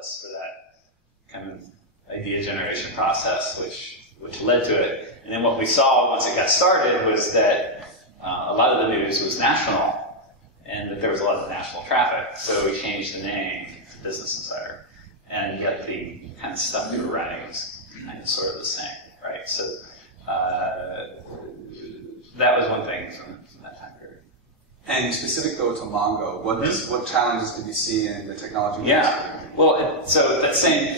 catalyst for that kind of idea generation process, which led to it. And then what we saw once it got started was that a lot of the news was national, and that there was a lot of national traffic. So we changed the name to Business Insider, and yet the kind of stuff we were writing was kind of sort of the same, right? So that was one thing from that time period. And specific though to Mongo, what challenges did you see in the technology? Yeah, well, so that same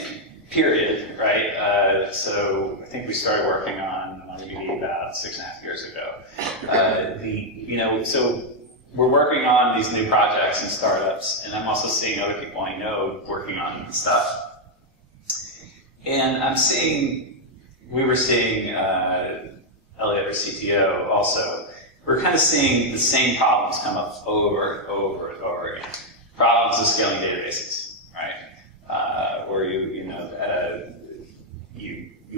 period, right? So I think we started working on MongoDB about 6.5 years ago. So we're working on these new projects and startups, and I'm also seeing other people I know working on stuff. And we were seeing Elliot, our CTO, also. We're kind of seeing the same problems come up over and over and over again. Problems of scaling databases, right? Where you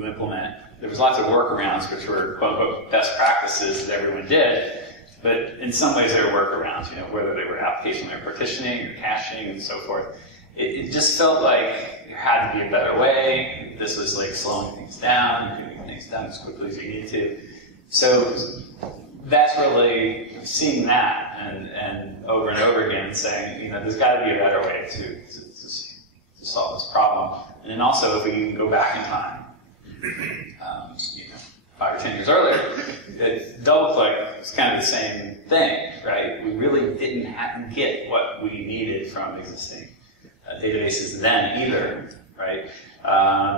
implement. There was lots of workarounds, which were quote unquote best practices that everyone did, but in some ways they were workarounds. Whether they were application or partitioning or caching and so forth. It just felt like there had to be a better way. This was like slowing things down, getting things done as quickly as you needed to. So that's really seeing that and over again saying, there's got to be a better way to solve this problem. And then also, if we can go back in time, 5 or 10 years earlier, DoubleClick was kind of the same thing, right? We really didn't get what we needed from existing databases then either, right?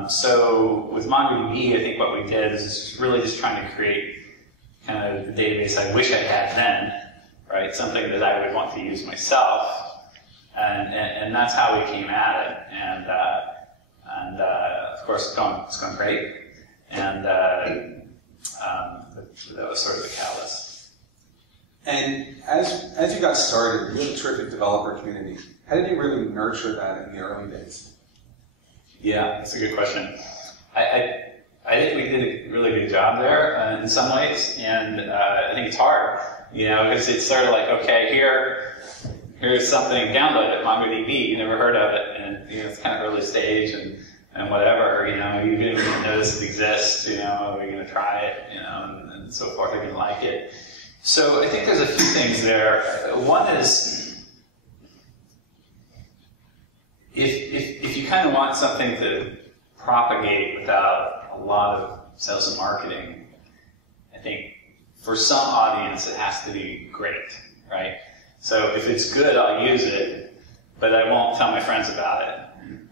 So with MongoDB, I think what we did is really just trying to create kind of the database I wish I had then, right? Something that I would want to use myself, and that's how we came at it. And of course, it's going great. And that was sort of the catalyst. And as you got started, you had a terrific developer community. How did you really nurture that in the early days? Yeah, that's a good question. I think we did a really good job there in some ways, and I think it's hard, because it's sort of like, okay, here's something, download it, MongoDB, you never heard of it, and it's kind of early stage and whatever, you didn't even notice it exists, are we going to try it, and so forth, are you going to like it? So I think there's a few things there. One is, if you kind of want something to propagate without a lot of sales and marketing, I think for some audience it has to be great, right? So if it's good, I'll use it, but I won't tell my friends about it,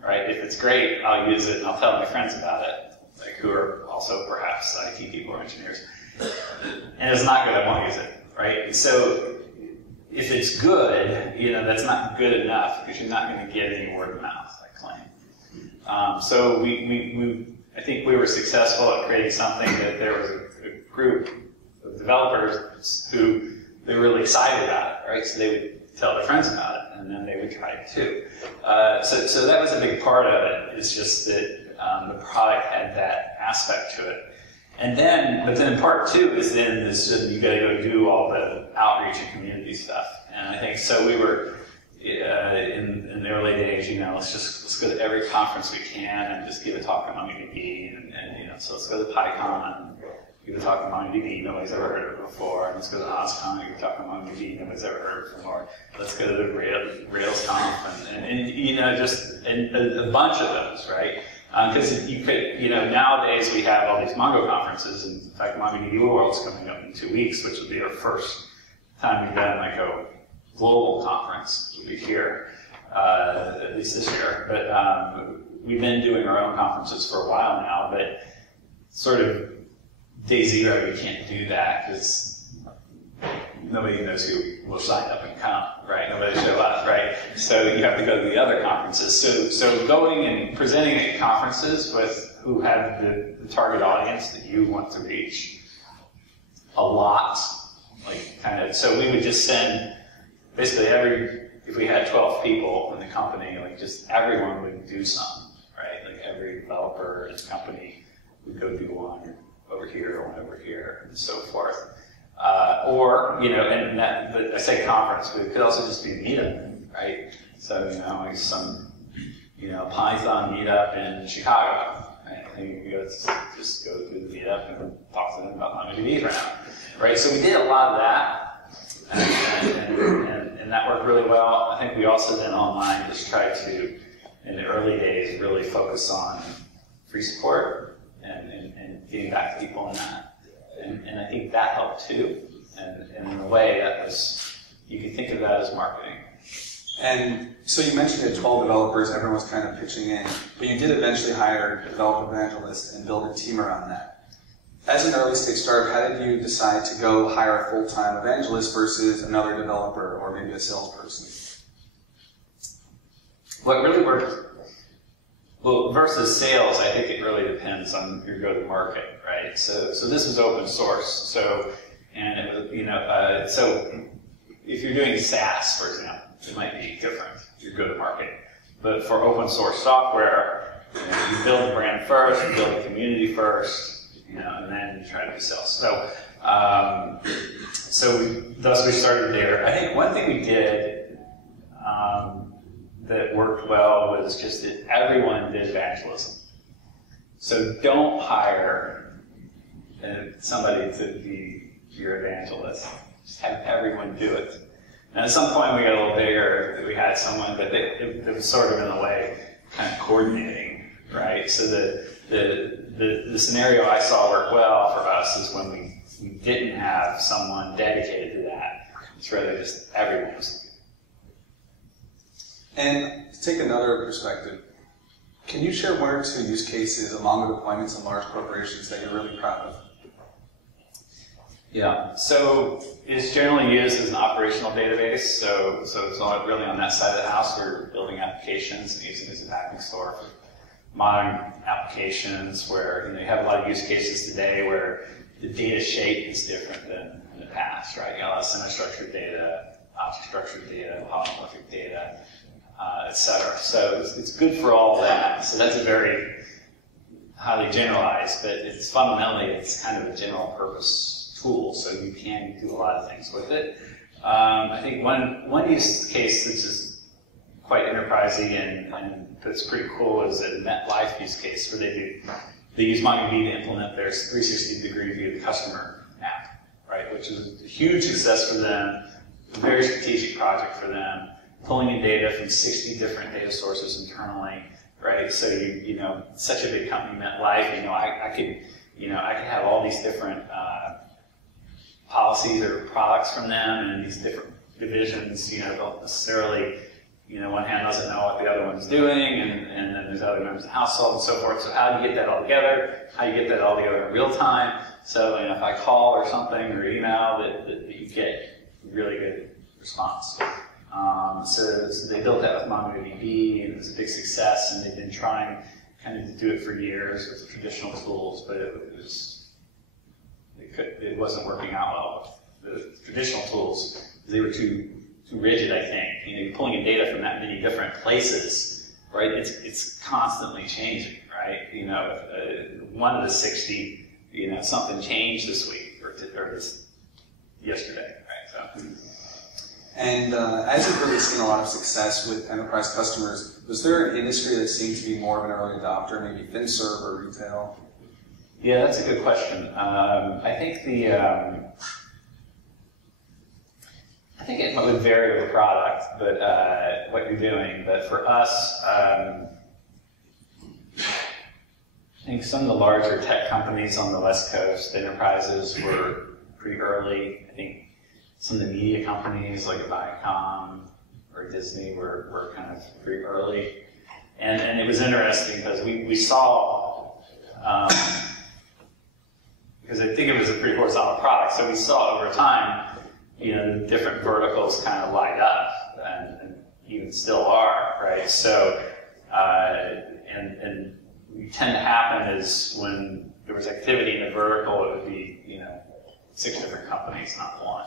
right? If it's great, I'll use it and I'll tell my friends about it, like who are also perhaps IT people or engineers. And if it's not good, I won't use it, right? So if it's good, that's not good enough because you're not going to get any word of mouth, I claim. So I think we were successful at creating something that there was a group of developers who they were really excited about it, right? So they would tell their friends about it, and then they would try it too. So that was a big part of it. It's just that the product had that aspect to it. But then part two is you got to go do all the outreach and community stuff. And I think so. We were in the early days. Let's go to every conference we can and just give a talk on MongoDB. And so let's go to PyCon, give a talk on MongoDB. Nobody's ever heard of it before. And let's go to OSCON, give a talk on MongoDB. Nobody's ever heard of it before. Let's go to the RailsConf and just a bunch of those, right? Because you could, nowadays we have all these Mongo conferences, and in fact, MongoDB World's coming up in 2 weeks, which will be our first time we've done like a global conference. We'll be here, at least this year. But we've been doing our own conferences for a while now, but sort of day zero, you can't do that because nobody knows who will sign up and come, right? Nobody show up, right? So you have to go to the other conferences. So going and presenting at conferences with who have the target audience that you want to reach a lot, so we would just send basically if we had 12 people in the company, just everyone would do some, right? Like every developer in the company would go do one over here, one over here, and so forth. I say conference, but it could also just be a meetup, right? So, some Python meetup in Chicago. Right? And you just go through the meetup and talk to them about MongoDB for now. Right? So we did a lot of that, and that worked really well. I think we also then online just tried to, in the early days, really focus on free support and getting back to people in that. And I think that helped too. And in a way, that was, you can think of that as marketing. And so you mentioned you had 12 developers, everyone was kind of pitching in, but you did eventually hire a developer evangelist and build a team around that. As an early stage startup, how did you decide to go hire a full-time evangelist versus another developer or maybe a salesperson? What really worked, well, versus sales, I think it really depends on your go-to-market, right? So this was open source, so if you're doing SaaS, for example, it might be different, your go-to-market. But for open source software, you build the brand first, you build the community first, and then you try to do sales. Thus we started there. I think one thing we did that worked well was just that everyone did evangelism. So don't hire somebody to be your evangelist. Just have everyone do it. And at some point we got a little bigger, we had someone, but it was sort of in a way kind of coordinating, right? So the scenario I saw work well for us is when we didn't have someone dedicated to that. It's really just everyone was. And to take another perspective, can you share one or two use cases of Mongo deployments in large corporations that you're really proud of? Yeah, so it's generally used as an operational database, so it's not really on that side of the house. We're building applications and using it as a backing store for modern applications where you have a lot of use cases today where the data shape is different than in the past, right? You got a lot of semi-structured data, object-structured data, polymorphic data, et cetera. So it's good for all of that. So that's a very highly generalized, but it's fundamentally, it's kind of a general purpose tool, so you can do a lot of things with it. I think one use case that's just quite enterprisey and that's pretty cool is a MetLife use case where they use MongoDB to implement their 360-degree view of the customer app, right? Which is a huge success for them, a very strategic project for them, pulling in data from 60 different data sources internally, right? So such a big company, MetLife, I could have all these different policies or products from them, and these different divisions, don't necessarily, one hand doesn't know what the other one's doing, and then there's other members of the household and so forth. So how do you get that all together? How do you get that all together in real time? So if I call or something or email, that you get really good response. So they built that with MongoDB, and it was a big success, and they've been trying kind of to do it for years with the traditional tools, but it wasn't working out well with the traditional tools. They were too rigid, I think. You're pulling in data from that many different places, right? It's constantly changing, right? One of the 60, something changed this week or yesterday, right? So. And as you've really seen a lot of success with enterprise customers, was there an industry that seemed to be more of an early adopter, maybe FinServ or retail? Yeah, that's a good question. I think it would vary with the product, but what you're doing. But for us, I think some of the larger tech companies on the West Coast, enterprises, were pretty early. I think some of the media companies like Viacom or Disney were kind of pretty early. And it was interesting because we saw, because I think it was a pretty horizontal product, so we saw over time, the different verticals kind of light up, and even still are, right? So, and what tend to happen is when there was activity in a vertical, it would be, 6 different companies, not one,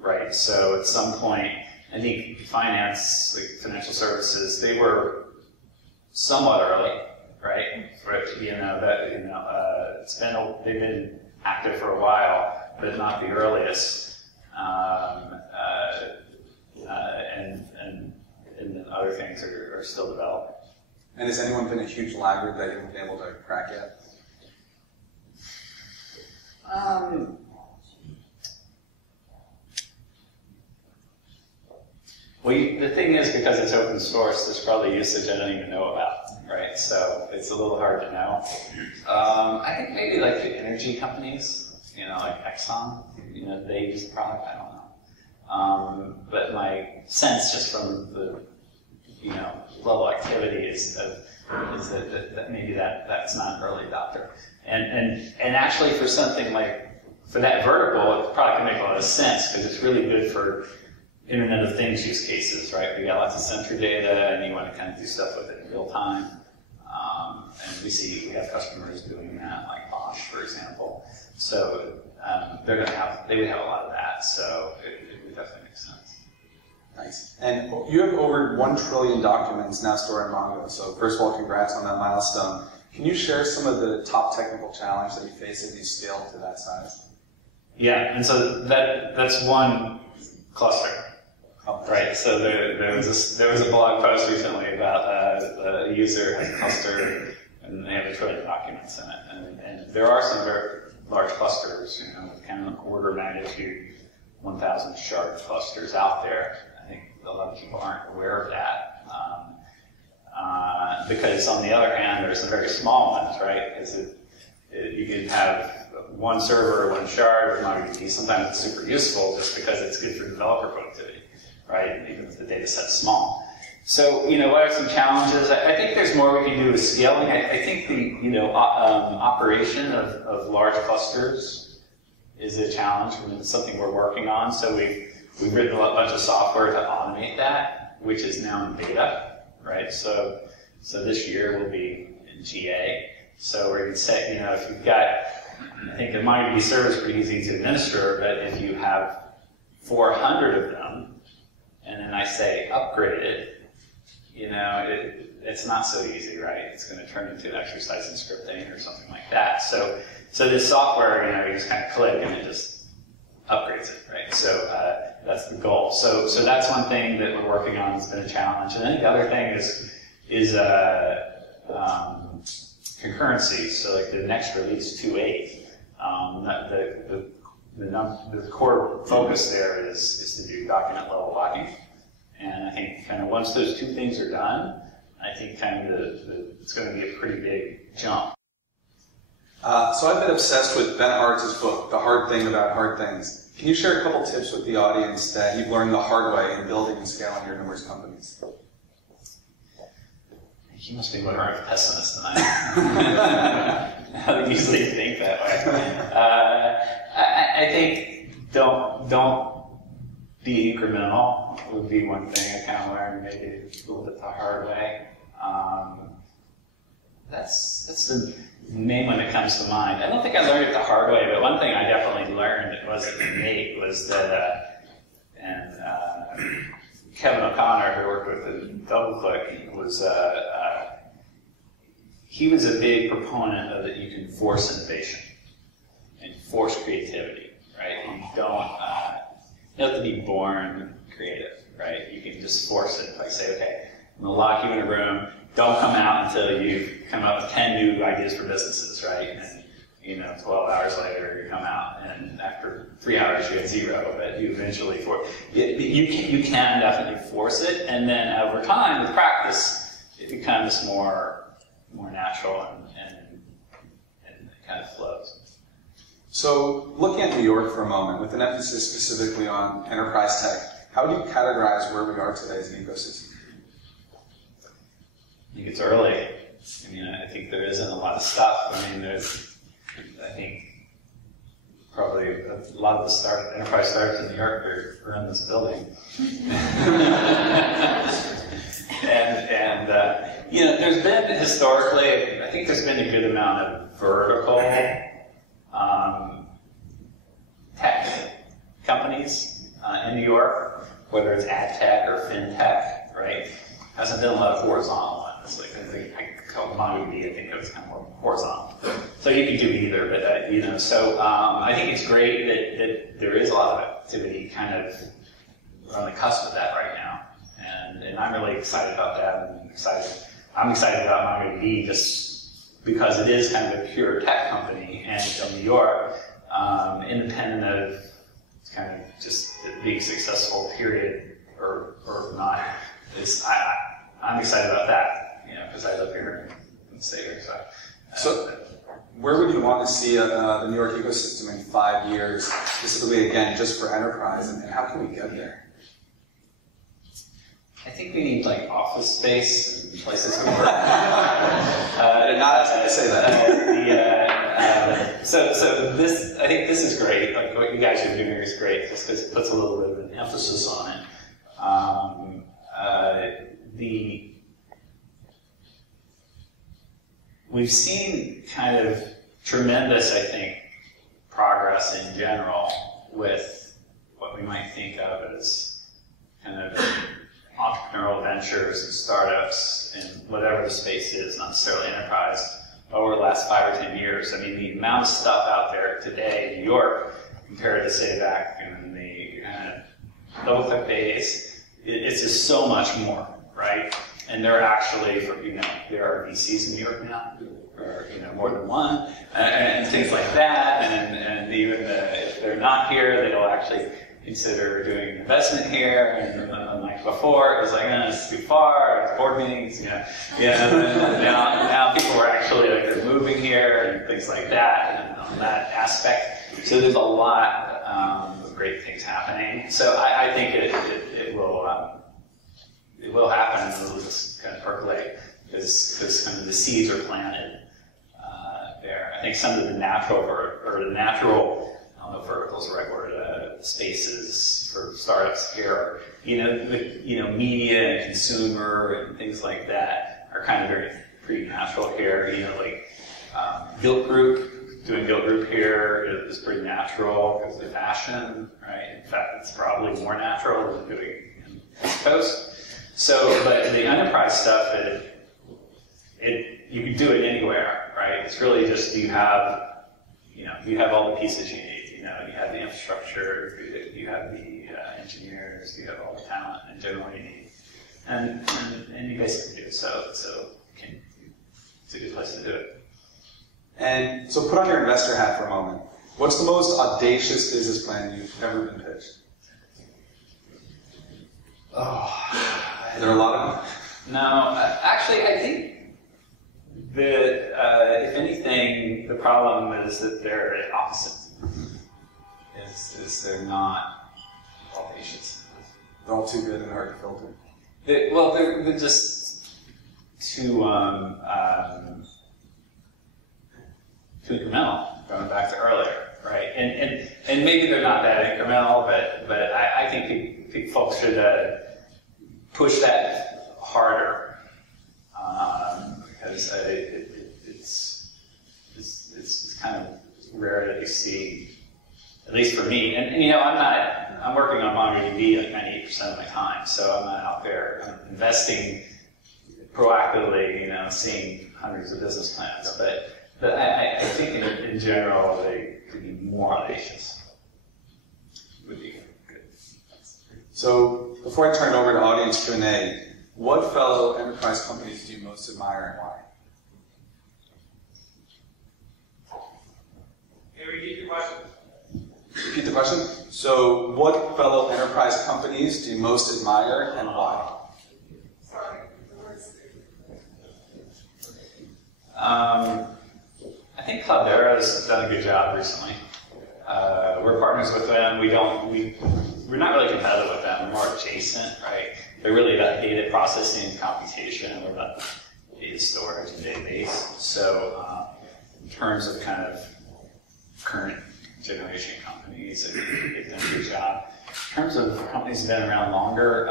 right? So at some point, I think finance, like financial services, they were somewhat early, right? They've been active for a while, but not the earliest. And then other things are still developing. And has anyone been a huge laggard that you haven't been able to crack yet? Well, the thing is, because it's open source, there's probably usage I don't even know about, right? So it's a little hard to know. I think maybe like the energy companies, like Exxon, they use the product. I don't know. But my sense, just from the level activity, is that maybe that's not an early adopter. And actually, for something like for that vertical, the product can make a lot of sense because it's really good for Internet of Things use cases, right? We got lots of sensor data, and you want to kind of do stuff with it in real time. And we have customers doing that, like Bosch, for example. So they would have a lot of that. So it would definitely make sense. Nice. And you have over 1 trillion documents now stored in Mongo. So first of all, congrats on that milestone. Can you share some of the top technical challenge that you face as you scale to that size? Yeah, and so that's one cluster. Right, so there was a blog post recently about a user has a cluster and they have 1 trillion documents in it, and there are some very large clusters, kind of order of magnitude 1,000 shard clusters out there. I think a lot of people aren't aware of that, because on the other hand, there's some very small ones, right? Because you can have one server, one shard of MongoDB. Sometimes it's super useful just because it's good for developer productivity. Right, even if the data set's small. So, what are some challenges? I think there's more we can do with scaling. I think the, operation of large clusters is a challenge, and it's something we're working on. So we've written a bunch of software to automate that, which is now in beta, right? So this year will be in GA. So we're going to say, if you've got, I think the MongoDB server is pretty easy to administer, but if you have 400 of them, and then I say upgrade it, it's not so easy, right? It's going to turn into an exercise in scripting or something like that. So this software, you just kind of click and it just upgrades it, right? So that's the goal. So that's one thing that we're working on. It's been a challenge. And then the other thing is concurrency. So like the next release 2.8, the core focus there is to do document level locking, and I think kind of once those 2 things are done, I think kind of it's going to be a pretty big jump. So I've been obsessed with Ben Hart's book, The Hard Thing About Hard Things. Can you share a couple tips with the audience that you've learned the hard way in building and scaling your numerous companies? You must be more of a pessimist than I am. I don't usually think that way. I think don't be incremental would be one thing I kind of learned, maybe a little bit the hard way. That's the main one that comes to mind. I don't think I learned it the hard way, but one thing I definitely learned was that Kevin O'Connor, who worked with in DoubleClick, he was a big proponent of that you can force innovation and force creativity, right? You don't have to be born creative, right? You can just force it. Like say, okay, I'm gonna lock you in a room. Don't come out until you've come up with 10 new ideas for businesses, right? And 12 hours later you come out, and after 3 hours you had 0. But you eventually you can definitely force it, and then over time with practice it becomes more natural and it kind of flows. So looking at New York for a moment, with an emphasis specifically on enterprise tech, how do you categorize where we are today as an ecosystem? I think it's early. I think there isn't a lot of stuff. I think probably a lot of the enterprise startups in New York are in this building. and there's been historically, I think there's been a good amount of vertical tech companies in New York, whether it's ad tech or fintech, right? Hasn't been a lot of horizontal ones. Like I think MongoDB, I think it was kind of more horizontal. So you can do either, but So I think it's great that there is a lot of activity kind of on the cusp of that right now, and I'm really excited about that. And excited. I'm excited about MongoDB just because it is kind of a pure tech company, and it's in New York, independent of kind of just being successful, period, or not. I'm excited about that, because I live here and stay here. So where would you want to see the New York ecosystem in 5 years, specifically, again, just for enterprise, and how can we get there? I think we need like office space and places to work. I did not ask you to say that. So this, I think this is great. Like what you guys are doing is great, just because it puts a little bit of an emphasis on it. We've seen kind of tremendous, I think, progress in general with what we might think of as kind of entrepreneurial ventures and startups in whatever the space is, not necessarily enterprise, over the last 5 or 10 years. I mean, the amount of stuff out there today in New York compared to, say, back in the low-tech days, it's just so much more, right? And there are actually, there are VCs in New York now, or more than one, and things like that. And even if they're not here, they'll actually consider doing investment here. And like before, it was like, it's too far. It's board meetings, And now people are actually like they're moving here and things like that, and on that aspect. So there's a lot of great things happening. So I think it will. It will happen, and it'll just kind of percolate because kind of the seeds are planted there. I think some of the natural, I don't know if vertical is the right word, spaces for startups here are, media and consumer and things like that are kind of pretty natural here. Guilt Group, doing Guilt Group here is pretty natural because of fashion, right? In fact, it's probably more natural than doing in the East Coast. So, but the enterprise stuff, you can do it anywhere, right? It's really just you have all the pieces you need. You have the infrastructure, you have the engineers, you have all the talent in general you need, and you basically do. So it's a good place to do it. And so, put on your investor hat for a moment. What's the most audacious business plan you've ever been pitched? Are there a lot of them? No, actually, I think that if anything, the problem is that they're opposite. Is they're not audacious. They're all too good and hard to filter. They're just too incremental. Going back to earlier, right? And maybe they're not that incremental, but I think folks should push that harder because it's kind of rare that you see, at least for me. And I'm working on MongoDB like 98% of my time, so I'm not out there investing proactively, seeing hundreds of business plans. But I think in general they could be more audacious. Would be good. So before I turn it over to audience Q&A, what fellow enterprise companies do you most admire and why? Can you repeat your question? Repeat the question. So what fellow enterprise companies do you most admire and why? Sorry. I think Cloudera has done a good job recently. We're partners with them. We're not really competitive with them. We're more adjacent, right? They're really about data processing and computation, and we're about data storage and database. So in terms of kind of current generation companies, they've done a good job. In terms of companies that have been around longer,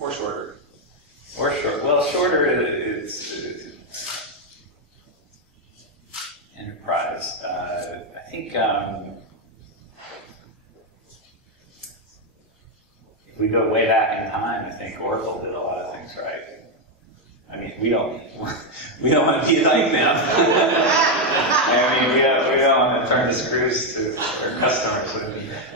Or shorter. or short. Well, shorter is enterprise. I think if we go way back in time, I think Oracle did a lot of things right. I mean, we don't want to be like them. I mean, we don't want to turn the screws to our customers.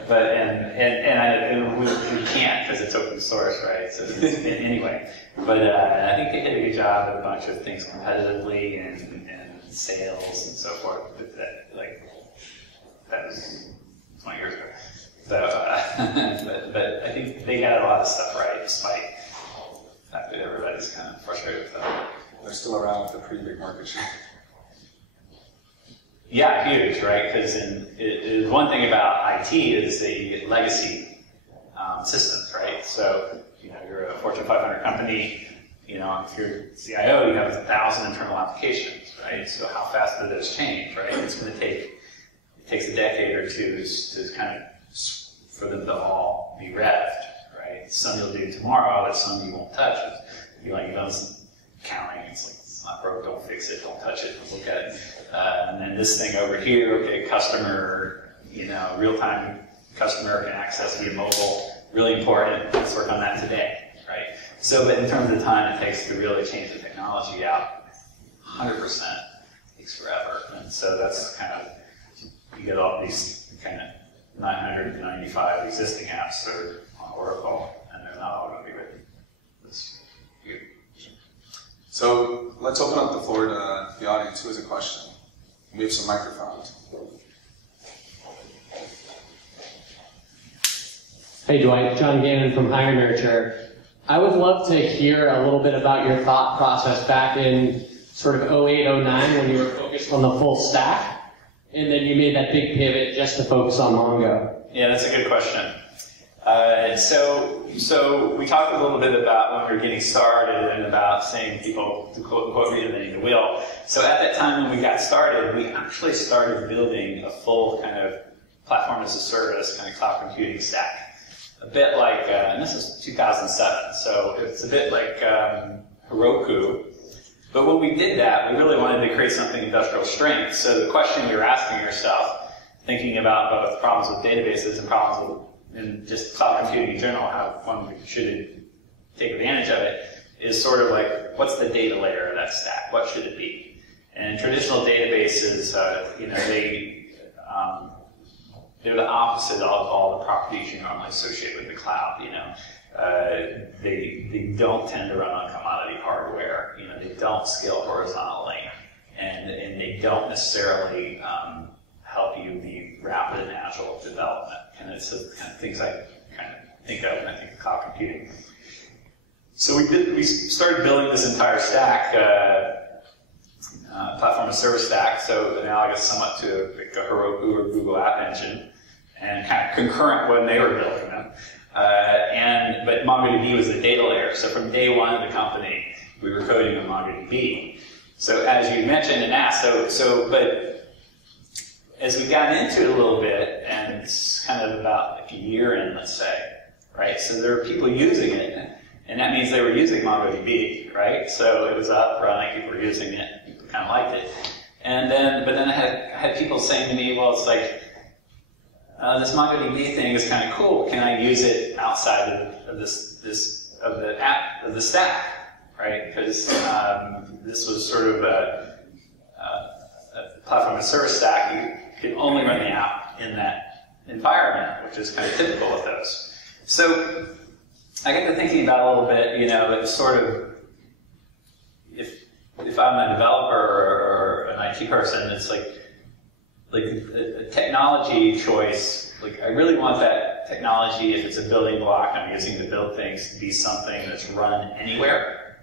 But we can't because it's open source, right? So anyway, but I think they did a good job with a bunch of things competitively and sales and so forth. But that was 20 years ago. So, but I think they got a lot of stuff right, despite the fact that everybody's kind of frustrated with them. They're still around with a pretty big market share. Yeah, huge, right? Because one thing about IT is that you get legacy systems, right? So, you're a Fortune 500 company, if you're CIO, you have 1,000 internal applications, right? So how fast do those change, right? It's going to it takes a decade or two to kind of, for them to all be revved, right? Some you'll do tomorrow, but some you won't touch. You've done some counting, it's not broke, don't fix it, don't touch it, don't look at it. And then this thing over here, okay, customer, real-time customer can access via mobile, really important, let's work on that today, right? So, but in terms of the time it takes to really change the technology out, 100% takes forever. And so that's kind of, you get all these kind of 995 existing apps that are on Oracle, and they're not all going to be written this year. So let's open up the floor to the audience. Who has a question? We have some microphones. Hey Dwight, John Gannon from Higher Nurture. I would love to hear a little bit about your thought process back in sort of 08, 09 when you were focused on the full stack, and then you made that big pivot just to focus on Mongo. Yeah, that's a good question. So we talked a little bit about when we were getting started and about saying people, to quote unquote, reinventing the wheel. So at that time when we got started, we actually started building a full kind of platform as a service, kind of cloud computing stack. A bit like, and this is 2007, so it's a bit like Heroku. But when we did that, we really wanted to create something industrial strength. So the question we were asking ourselves, thinking about both problems with databases and problems with and just cloud computing in general, how one should take advantage of it, is sort of like, what's the data layer of that stack? What should it be? And traditional databases, they're the opposite of all the properties you normally associate with the cloud. They don't tend to run on commodity hardware. They don't scale horizontally, and they don't necessarily help you be rapid and agile development. And it's the kind of things I kind of think of when I think of cloud computing. So we started building this entire stack, platform as service stack, so analogous somewhat to like a Heroku or Google App Engine, and kind of concurrent when they were building them. But MongoDB was the data layer. So from day one of the company, we were coding on MongoDB. So as you mentioned and asked, but as we got into it a little bit, and it's kind of about like a year in, let's say, right? So there were people using it, and that means they were using MongoDB, right? So it was up, running, people were using it, people kind of liked it. But then I had people saying to me, well, it's like, this MongoDB thing is kind of cool. Can I use it outside of the stack, right? Because this was sort of a platform as a service stack. You can only run the app in that environment, which is kind of typical of those. So I got to thinking about it a little bit. It's sort of if I'm a developer or an IT person, it's like a technology choice, like I really want that technology, if it's a building block I'm using to build things, to be something that's run anywhere.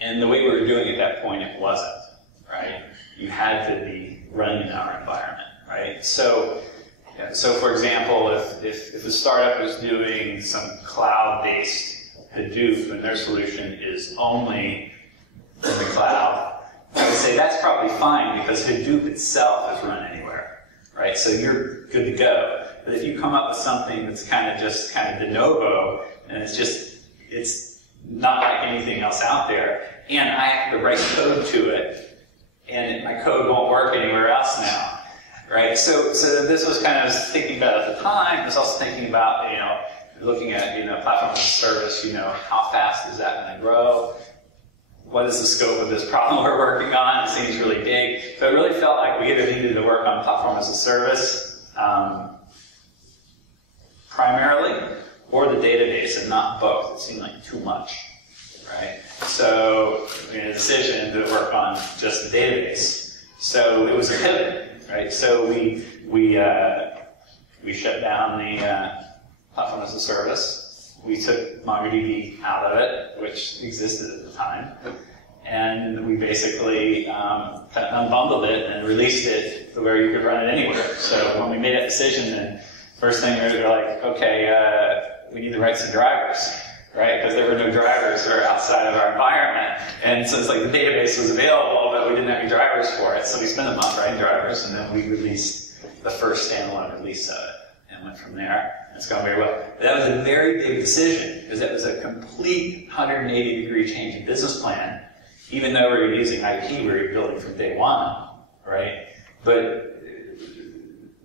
And the way we were doing at that point, it wasn't, right? You had to be running in our environment, right? So for example, if a startup was doing some cloud-based Hadoop and their solution is only in the cloud, I would say that's probably fine because Hadoop itself is run anywhere, right? So you're good to go. But if you come up with something that's kind of de novo, and it's not like anything else out there, and I have to write code to it, and my code won't work anywhere else now, right? So this was kind of thinking about at the time. I was also thinking about, looking at, platform as a service, how fast is that going to grow? What is the scope of this problem we're working on? It seems really big. So it really felt like we either needed to work on platform as a service primarily, or the database and not both. It seemed like too much, right? So we made a decision to work on just the database. So it was a pivot, right? So we shut down the platform as a service. We took MongoDB out of it, which existed at the time. And we basically kind of unbundled it and released it to where you could run it anywhere. So when we made that decision, then first thing we were like, okay, we need to write some drivers, right? Because there were no drivers that were outside of our environment. And so it's like the database was available, but we didn't have any drivers for it. So we spent a month writing drivers, and then we released the first standalone release of it and went from there. It's gone very well. But that was a very big decision, because that was a complete 180-degree change in business plan. Even though we were using IP, we were building from day one, right? But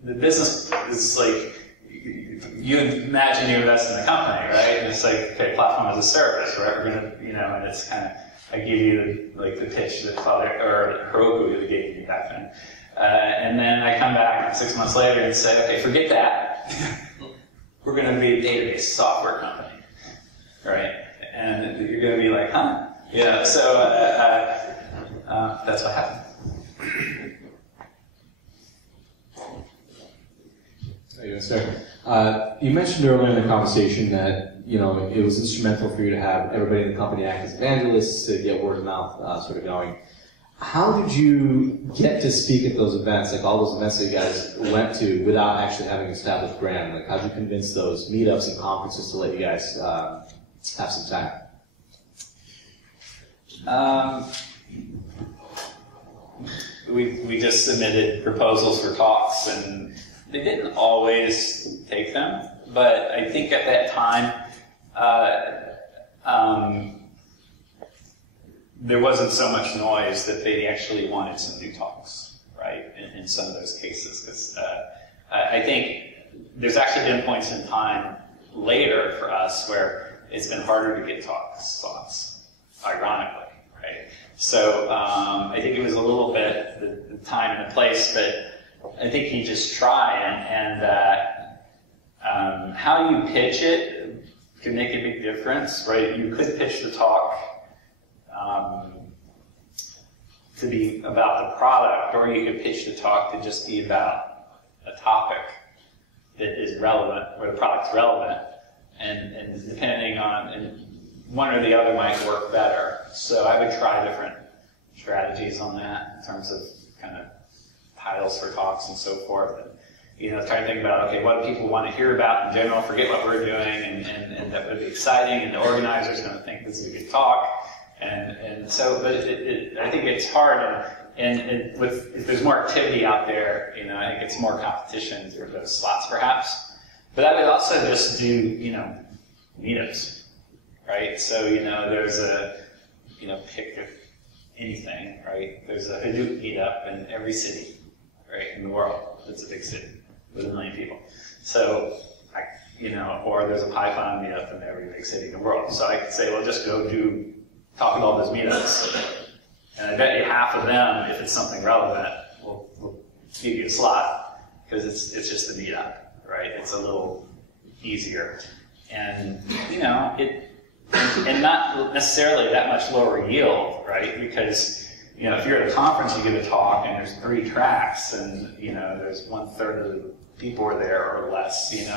the business is like, you imagine you invest in the company, right? And it's like, okay, platform as a service, right? We're gonna, and it's kind of, I give you like the pitch that Heroku gave me back then. And then I come back 6 months later and say, okay, forget that. We're gonna be a database software company, right? And you're gonna be like, huh? Yeah, so that's what happened. You mentioned earlier in the conversation that it was instrumental for you to have everybody in the company act as evangelists to get word of mouth sort of going. How did you get to speak at those events, like all those events that you guys went to, without actually having an established brand? Like, how did you convince those meetups and conferences to let you guys have some time? We just submitted proposals for talks, and they didn't always take them, but I think at that time there wasn't so much noise that they actually wanted some new talks, right, in some of those cases. Because I think there's actually been points in time later for us where it's been harder to get talks, ironically. Right. So I think it was a little bit the time and the place, but I think you just try and how you pitch it can make a big difference, right? You could pitch the talk to be about the product, or you could pitch the talk to just be about a topic that is relevant, where the product's relevant, and depending on one or the other might work better. So I would try different strategies on that in terms of kind of titles for talks and so forth. And, try to think about, okay, what do people want to hear about in general, forget what we're doing, and that would be exciting, and the organizer's going to think this is a good talk. And so, but I think it's hard, and if there's more activity out there, I think it's more competition for those slots perhaps. But I would also just do, meetups. Right, so there's a pick anything. Right, there's a Hadoop meetup in every city, right, in the world. It's a big city with 1 million people. So, or there's a Python meetup in every big city in the world. So I could say, well, just go talk at all those meetups, and I bet you half of them, if it's something relevant, will give you a slot because it's just a meetup, right? It's a little easier, and and not necessarily that much lower yield, right? Because, if you're at a conference, you give a talk and there's 3 tracks and, there's 1/3 of the people are there or less, it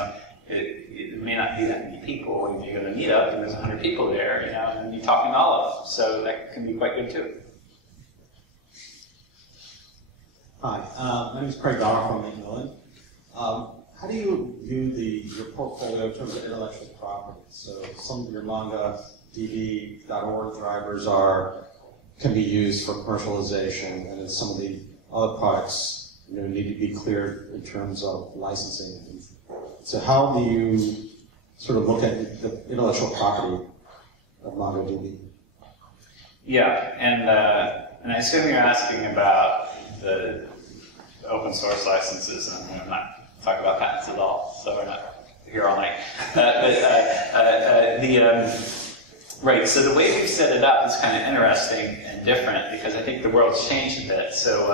may not be that many people. When you go to a meetup and there's 100 people there, and you're talking to all of them. So that can be quite good too. Hi, my name is Craig Dollar from Macmillan. How do you view your portfolio in terms of intellectual property? So some of your MongoDB.org drivers can be used for commercialization, and then some of the other products need to be cleared in terms of licensing. So how do you sort of look at the intellectual property of MongoDB? Yeah, and I assume you're asking about the open source licenses, and I'm not talking about patents at all, so we're not here all night. Right, so the way we've set it up is kind of interesting and different because I think the world's changed a bit. So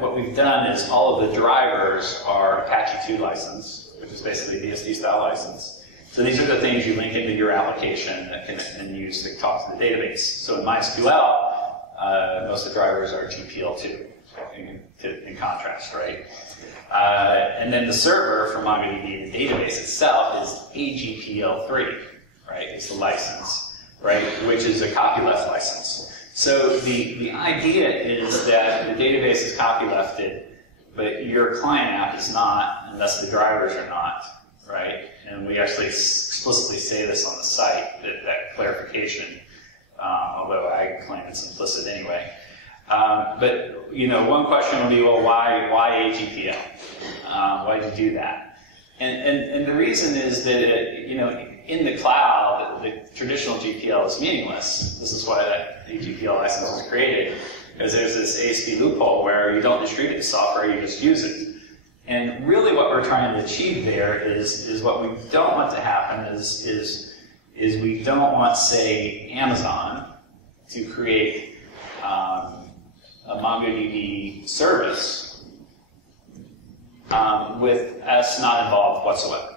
what we've done is all of the drivers are Apache 2 license, which is basically BSD style license. So these are the things you link into your application that can then use to talk to the database. So in MySQL, most of the drivers are GPL2 in contrast, right? And then the server for MongoDB, the database itself, is AGPL3, right? It's the license, right? Which is a copyleft license. So the idea is that the database is copylefted, but your client app is not, unless the drivers are not, right? And we actually explicitly say this on the site, that clarification, although I claim it's implicit anyway. But one question would be, well, why AGPL? Why did you do that? And the reason is that in the cloud, the traditional GPL is meaningless. This is why that AGPL license was created, because there's this ASP loophole where you don't distribute the software, you just use it. And really what we're trying to achieve there is what we don't want to happen is we don't want, say, Amazon to create a MongoDB service with us not involved whatsoever,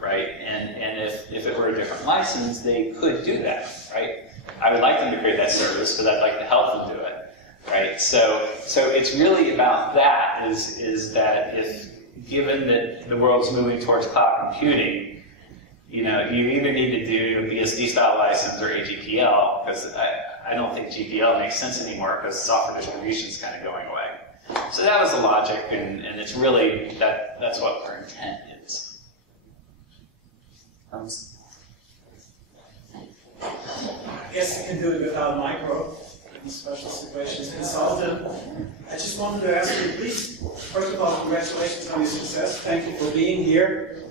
right? And if it were a different license, they could do that, right? I would like them to create that service, but I'd like to help them do it. Right, so it's really about that. Is that if given that the world's moving towards cloud computing, you either need to do a BSD style license or AGPL, because I don't think GPL makes sense anymore because software distribution is kind of going away. So that was the logic, and it's really that's what our intent is. I guess you can do it without micro. In special situations consultant. I just wanted to ask you, please, first of all, congratulations on your success. Thank you for being here.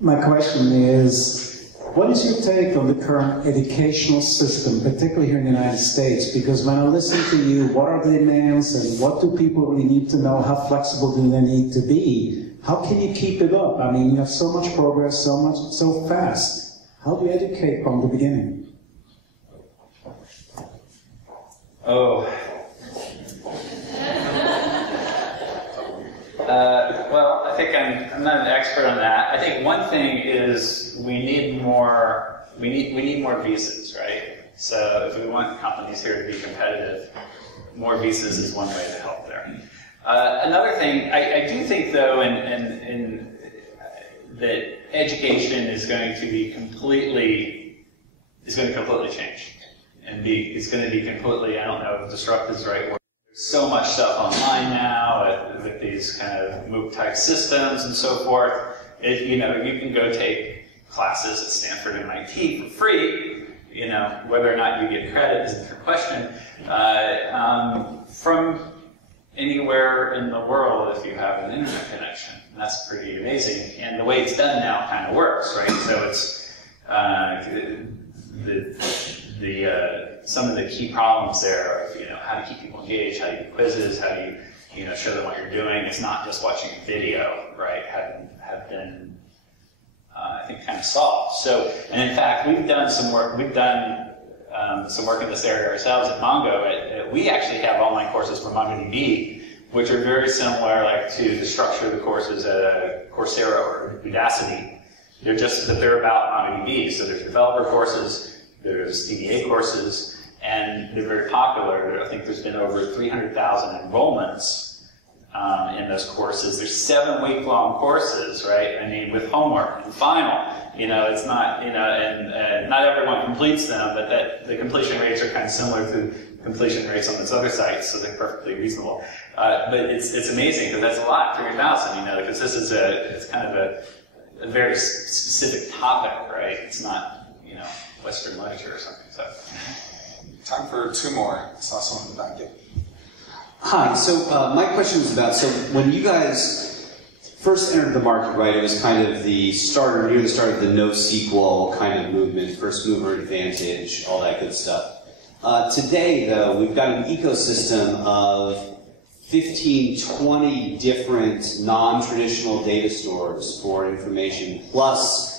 My question is, what is your take on the current educational system, particularly here in the United States? Because when I listen to you, what are the demands and what do people really need to know? How flexible do they need to be? How can you keep it up? I mean, you have so much progress, so fast. How do you educate from the beginning? Oh. Well, I think I'm not an expert on that. I think one thing is we need more visas, right? So if we want companies here to be competitive, more visas is one way to help there. Another thing, I do think though, in that education is going to completely change. And it's going to be completely, I don't know if disrupt is the right word. There's so much stuff online now with these kind of MOOC type systems and so forth. You can go take classes at Stanford and MIT for free. Whether or not you get credit is a different question. From anywhere in the world if you have an internet connection. And that's pretty amazing. And the way it's done now kind of works, right? So it's some of the key problems there of how to keep people engaged, how do you do quizzes, how do you show them what you're doing. It's not just watching a video, right? Have been I think kind of solved. So, and in fact, we've done some work. We've done some work in this area ourselves at Mongo. We actually have online courses for MongoDB, which are very similar, like to the structure of the courses at Coursera or Udacity. They're about MongoDB. So there's developer courses. There's DBA courses, and they're very popular. I think there's been over 300,000 enrollments in those courses. There's 7-week-long courses, right? I mean, with homework and final. It's not, and not everyone completes them, but the completion rates are kind of similar to completion rates on those other sites, so they're perfectly reasonable. But it's amazing because that's a lot, 300,000. Because this is it's kind of a very specific topic, right? It's not, Western literature or something. So, time for 2 more. I saw someone in the back. Hi. So my question was about, so when you guys first entered the market, right, it was kind of near the start of the NoSQL kind of movement, first mover advantage, all that good stuff. Today, though, we've got an ecosystem of 15, 20 different non-traditional data stores for information, plus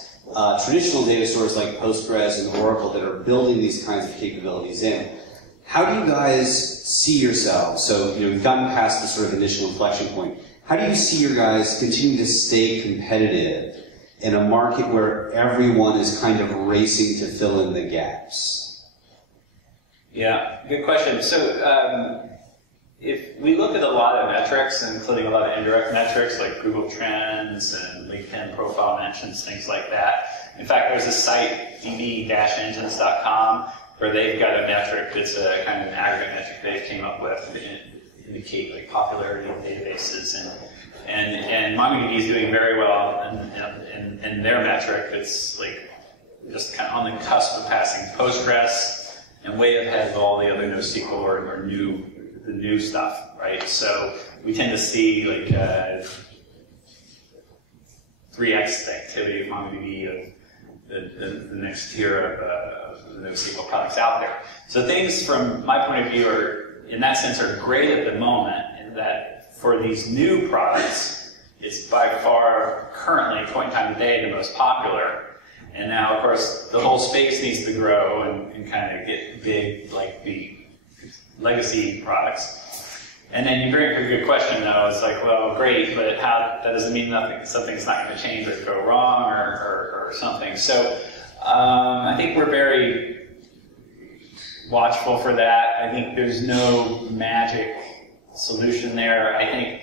traditional data stores like Postgres and Oracle that are building these kinds of capabilities in. How do you guys see yourselves? So, we've gotten past the sort of initial inflection point. How do you see your guys continue to stay competitive in a market where everyone is kind of racing to fill in the gaps? Yeah, good question. So if we look at a lot of metrics, including a lot of indirect metrics like Google Trends and LinkedIn profile mentions, things like that. In fact, there's a site, db-engines.com, where they've got a metric that's a kind of an aggregate metric they've came up with to indicate like popularity of databases. And MongoDB is doing very well in their metric. It's like just kind of on the cusp of passing Postgres and way ahead of all the other NoSQL or the new stuff, right? So we tend to see like 3x the activity of MongoDB of the next tier of the NoSQL products out there. So things from my point of view are, in that sense, are great at the moment in that for these new products, it's by far currently, point in time today, the most popular. And now, of course, the whole space needs to grow and kind of get big like the legacy products. And then you bring up a good question, though. It's like, well, great, but that doesn't mean something's not going to change or go wrong or something. So I think we're very watchful for that. I think there's no magic solution there. I think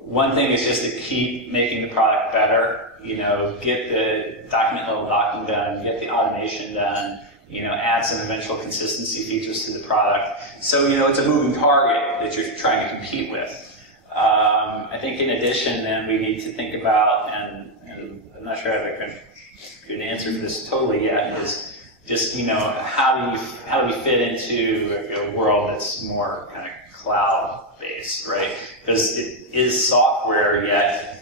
one thing is just to keep making the product better. You know, get the document level docking done, get the automation done, you know, add some eventual consistency features to the product. So, you know, it's a moving target that you're trying to compete with. I think in addition, then, we need to think about, and I'm not sure I have a good answer for this totally yet, is just, you know, how do we fit into a world that's more kind of cloud-based, right? Because it is software, yet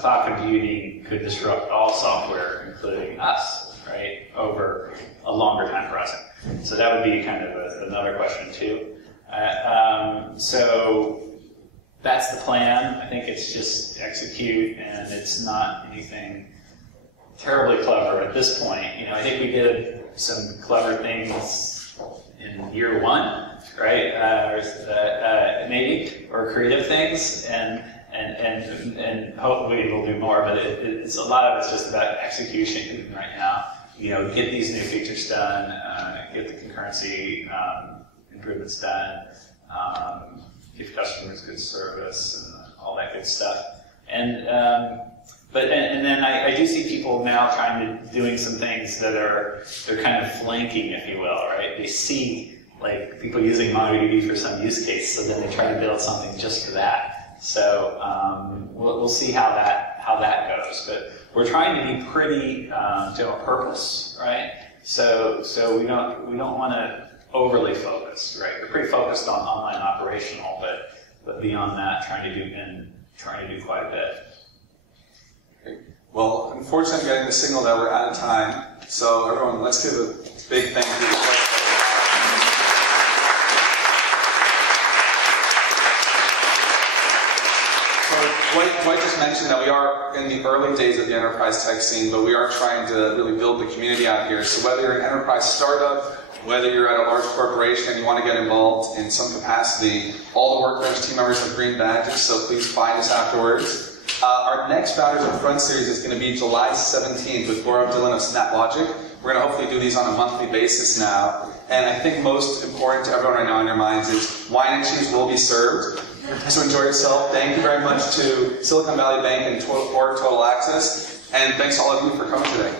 cloud computing could disrupt all software, including us, right, over a longer time horizon. So that would be kind of another question too. So that's the plan. I think it's just execute, and it's not anything terribly clever at this point. You know, I think we did some clever things in year one, right? Maybe, or creative things, and hopefully we'll do more. But it's a lot of it's just about execution right now. You know, get these new features done, get the concurrency improvements done, give customers good service, and all that good stuff. And then I do see people now doing some things that they're kind of flanking, if you will, right? They see like people using MongoDB for some use case, so then they try to build something just for that. So we'll see how that goes. But we're trying to be pretty general purpose, right? So we don't want to overly focus, right? We're pretty focused on online operational, but beyond that, trying to do quite a bit. Great. Well, unfortunately, I'm getting the signal that we're out of time. So everyone, let's give a big thank you to Dwight just mentioned that we are in the early days of the enterprise tech scene, but we are trying to really build the community out here. So whether you're an enterprise startup, whether you're at a large corporation and you want to get involved in some capacity, all the Workbench team members have green badges, so please find us afterwards. Our next Founders Upfront series is going to be July 17th with Gaurav Dhillon of SnapLogic. We're going to hopefully do these on a monthly basis now. And I think most important to everyone right now in your minds is wine and cheese will be served. So enjoy yourself. Thank you very much to Silicon Valley Bank and Total Access. And thanks to all of you for coming today.